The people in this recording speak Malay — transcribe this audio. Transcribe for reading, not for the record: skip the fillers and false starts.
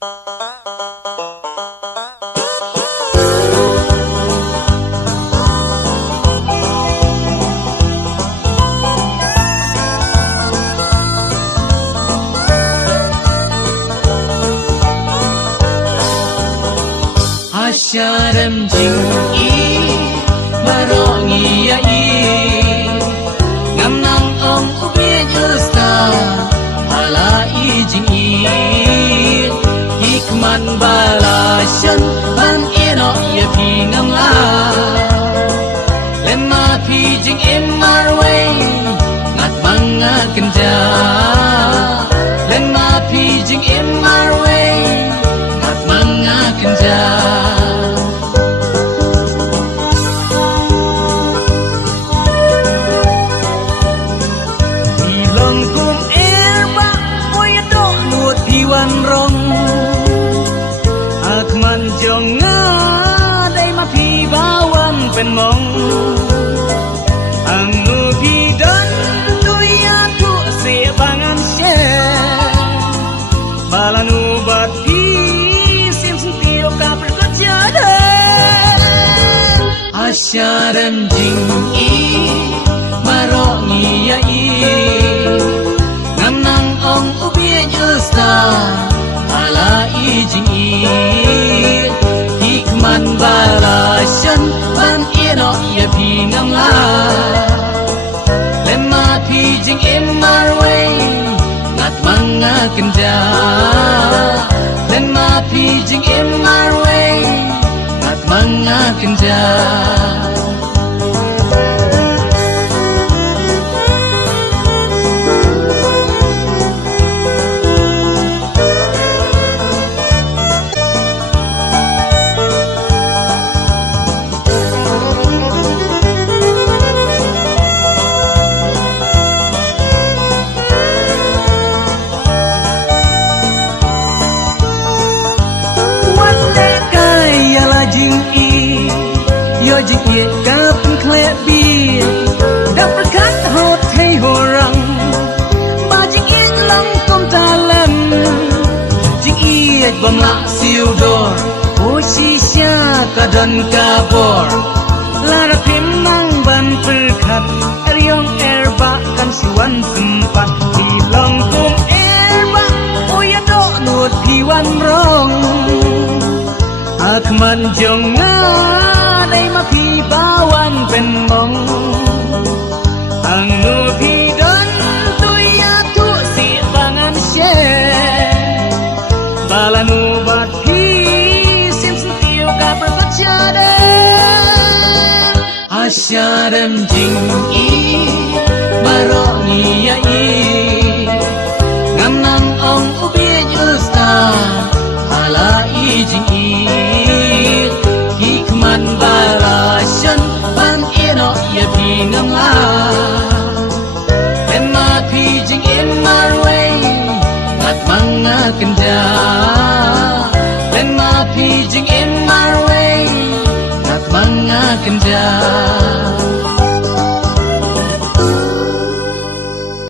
Asyaram jing'i barongi yai ngam nang om ubien usta halai jing'i hikman balasyan ban eno ya pi ngam la lemma pi jing emarwe ngat manga kenja lemma pi jing emarwe ngat manga kenjaเป็นมองอังนูพี่ดันตุยาทุเสียบางอันเชบาลานูบัดพี่สิมสุติโอกาประกอบจาเดอาชาดัมจิงอีมารองียาอีนำนางองอุเบียยุสตาอาลาอีจิงอีHikman balasyan ban eno ya pi ngam la lemma pi jing emarwe ngat manga kenja lemma pi jing emarwe ngat manga kenja jing ye kap khle bi da prakat hot thei horang ba jing ye lang kom ta lam jing ye bam la siu dor o chi sha ka dan ka bor la ra phim nang ban prakat riong erba kan siwan sempat di long kom erba o ya do nuot pi wan rong akman jong nga dai ma pi bawan pen mong ang nu pi don tu ya tu si bangan she balanu bat pi sim tiu ka percaya asyaram jing